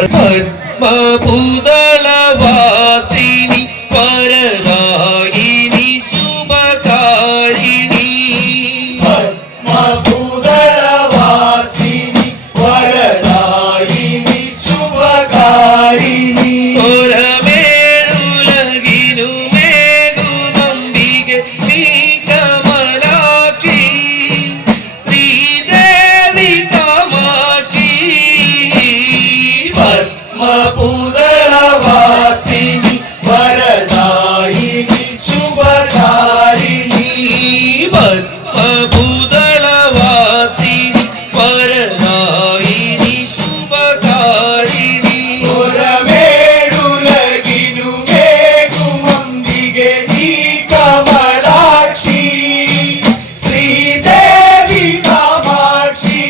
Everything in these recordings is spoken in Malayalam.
പത്മഭൂതളവാസിനി വരദായിനി ശുഭകാരിണി പത്മഭൂതളവാസിനി വരദായിനി ശുഭകാരിണി സ്വരമേഴുലകിനുമേകുമംബികെ നീ കമലാക്ഷി ശ്രീദേവി കാമാക്ഷി പത്മഭൂതളവാസിനി വരദായിനി ശുഭകാരിണി പത്മഭൂതളവാസിനി വരദായിനി ശുഭകാരിണി സ്വരമേഴുലകിനുമേകുമംബികെ നീ കമലാക്ഷി ശ്രീദേവി കാമാക്ഷി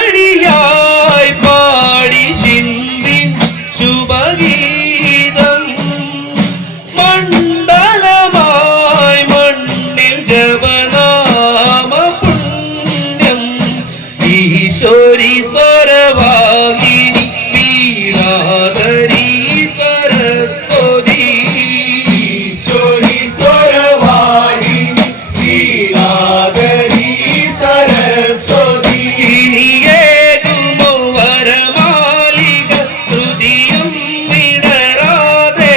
ഈരടിയായി പാടി ചിന്തിൻ ശുഭഗീതം മണ്ഡലമായി മണ്ണിൽ ജപനാമ പുണ്യം ഈശ്വരി സ്വരവാഹിനി വീണാധരി സരസ്വതി ഈശ്വരി സ്വരവാഹിനി വീണാധരി സരസ്വതി ഇനിയേകുമോ വരമാലിക ശ്രുതിയും വിടരാതെ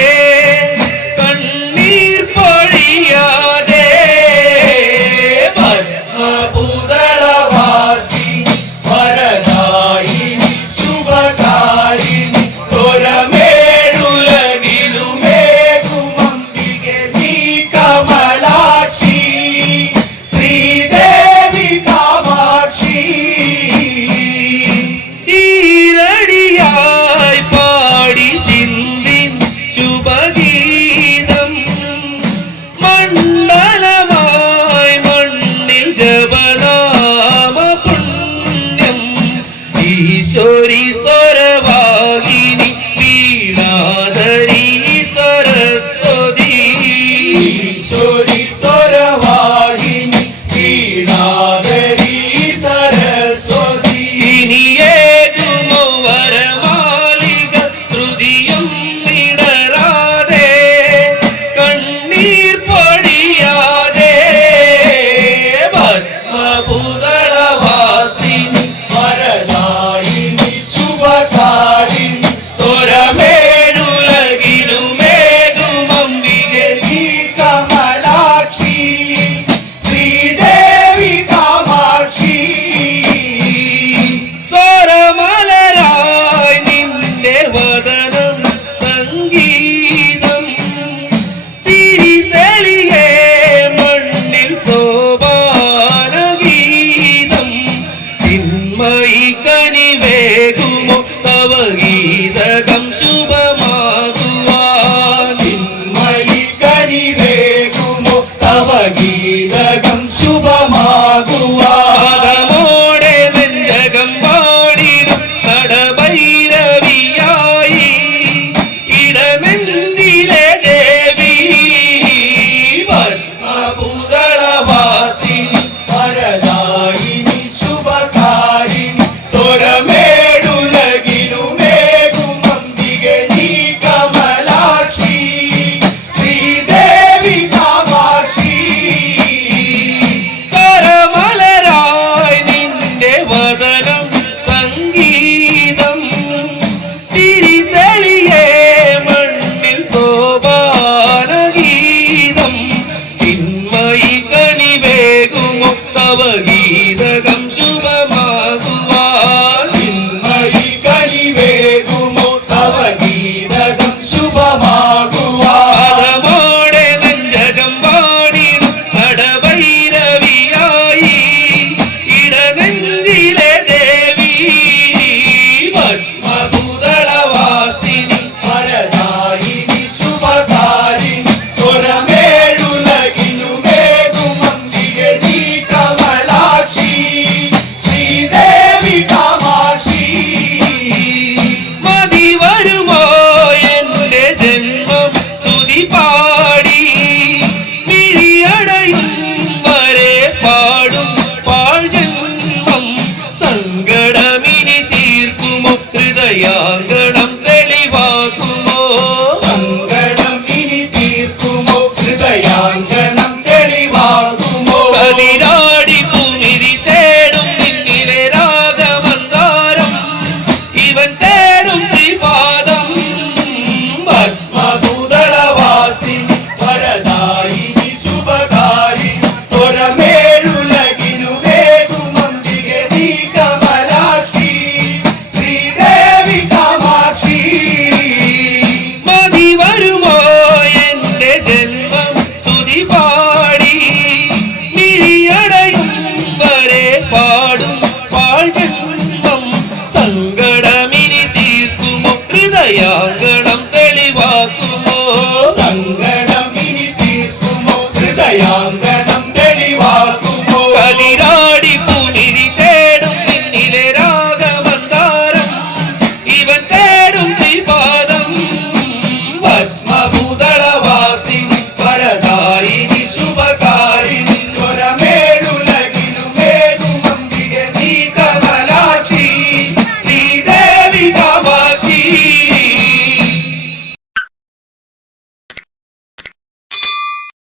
കണ്ണീർ പൊഴിയാതെ പത്മഭൂതളവാസിനി വരദായിനി ശുഭകാരിണി സ്വരമേഴുലകിലുമേകുമംബികെ നീ കമലാക്ഷി ശ്രീദേവി കാമാക്ഷി ഈരടിയായി പാടി ചിന്തിൻ ശുഭഗീതം മണ്ഡലമായി മണ്ണിൽ ജപനാമ പുണ്യം ഈശ്വരി സ്വരവാഹിനി വീണാധരി സരസ്വതി ഈശ്വരി സ്വരവാഹിനി വീണാധരി സരസ്വതി ഇനിയേകുമോ വരമാലിക ശ്രുതിയും വിടരാതെ കണ്ണീർ പൊഴിയാതെ പത്മഭൂതളവാസിനി വരദായിനി ശുഭകാരിണി സ്വരമേഴുലകിലുമേകുമംബികെ നീ കമലാക്ഷി ശ്രീദേവി കാമാക്ഷി സ്വരമലരായി നിന്റെ വദനം സംഗീതം തിരിതെളിയേ മണ്ണിൽ സോപാനഗീതം ചിന്മയി കനിവേകുമോ തവ ഗീതകം ശുഭമാകുവാൻ ചിന്മയി കനിവേകുമോ തവ ഗീതകം ശുഭമാകുവാ പദമോടെ നെഞ്ചകം പാടിടും നടഭൈരവിയായി ഇടമെന്തിലെ ദേവി പത്മഭൂതളവാസിനി വരദായിനി ശുഭകാരിണി സ്വരമേഴുലകിലുമേകുമംബികെ നീ കമലാക്ഷി ശ്രീദേവി കാമാക്ഷി സ്വരമലരായി നിന്റെ വദനം സംഗീതം ഹൃദയാംഗ